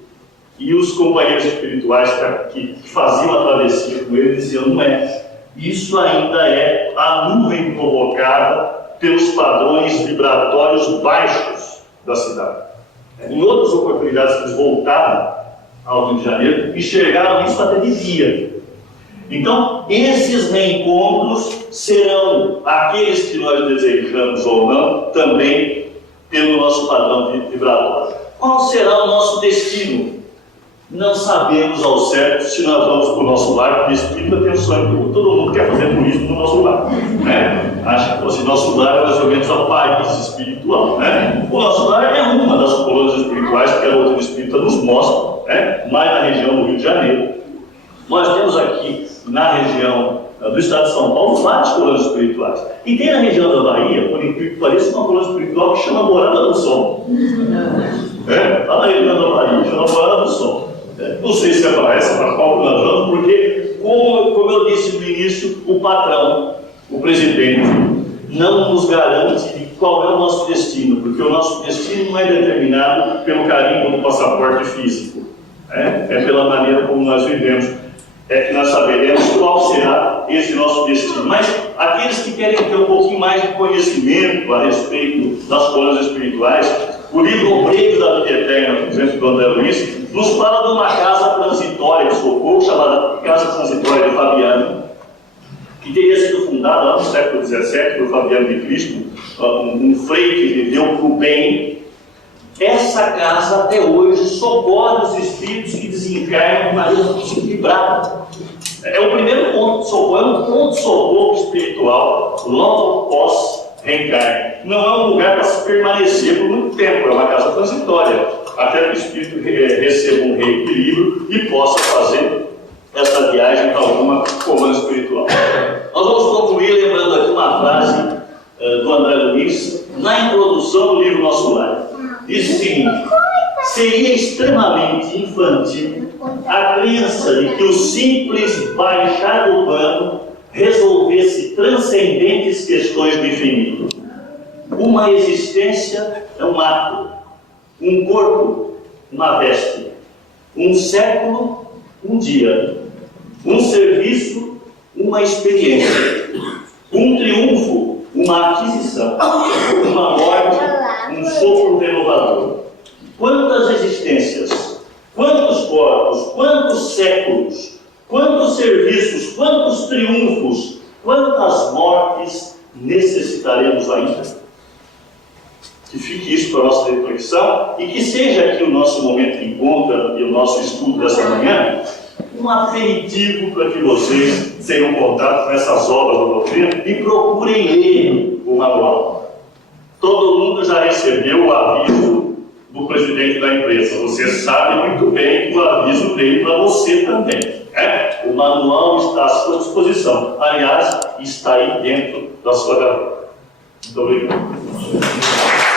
E os companheiros espirituais que faziam a travessia com ele diziam, não é. Isso ainda é a nuvem provocada pelos padrões vibratórios baixos da cidade. Em outras oportunidades que eles voltaram, ao Rio de Janeiro, enxergaram isso até de dia. Então, esses reencontros serão aqueles que nós desejamos ou não, também pelo nosso padrão vibratório. Qual será o nosso destino? Não sabemos ao certo se nós vamos para o nosso lar, porque espírito tem um sonho, todo mundo quer fazer turismo no nosso lar, né? Acha que o nosso lar é mais ou menos a Paris espiritual, né? O nosso lar é uma das colônias espirituais que a doutrina espírita nos mostra, né? Mais na região do Rio de Janeiro. Nós temos aqui na região do estado de São Paulo várias colônias espirituais. E tem na região da Bahia, por incrível que pareça, uma colônia espiritual que chama Morada do Sol. Lá na região da Bahia, chama Morada do Sol. Não sei se é para essa, para qual nós vamos, porque, como eu disse no início, o patrão, o presidente, não nos garante qual é o nosso destino, porque o nosso destino não é determinado pelo carimbo do passaporte físico, é pela maneira como nós vivemos, é que nós saberemos qual será esse nosso destino. Mas aqueles que querem ter um pouquinho mais de conhecimento a respeito das colônias espirituais, o livro Obreiros da Vida Eterna, por exemplo, do André Luiz, nos fala de uma casa transitória de Socorro, chamada Casa Transitória de Fabiano, que teria sido fundada lá no século XVII por Fabiano de Cristo, um frei que viveu para o bem. Essa casa até hoje socorre os espíritos que desencarnam de maneira equilibrada. É o primeiro ponto de socorro, é um ponto de socorro espiritual logo após reencarne. Não é um lugar para se permanecer por muito tempo, é uma casa transitória, até que o espírito receba um reequilíbrio e possa fazer essa viagem para alguma colônia espiritual. Nós vamos concluir lembrando aqui uma frase do André Luiz na introdução do livro Nosso Lar. Diz o seguinte: seria extremamente infantil a crença de que o simples baixar do pano resolvesse transcendentes questões do infinito. Uma existência é um ato, um corpo, uma veste, um século, um dia, um serviço, uma experiência, um triunfo, uma aquisição, uma morte, um sopro renovador. Quantas existências, quantos corpos, quantos séculos, quantos serviços, quantos triunfos, quantas mortes necessitaremos ainda? Que fique isso para a nossa reflexão e que seja aqui o nosso momento de encontro e o nosso estudo dessa manhã um aperitivo para que vocês tenham contato com essas obras do doutrina e procurem ler o manual. Todo mundo já recebeu o aviso do presidente da empresa. Você sabe muito bem que o aviso veio para você também. O manual está à sua disposição. Aliás, está aí dentro da sua gaveta. Muito obrigado.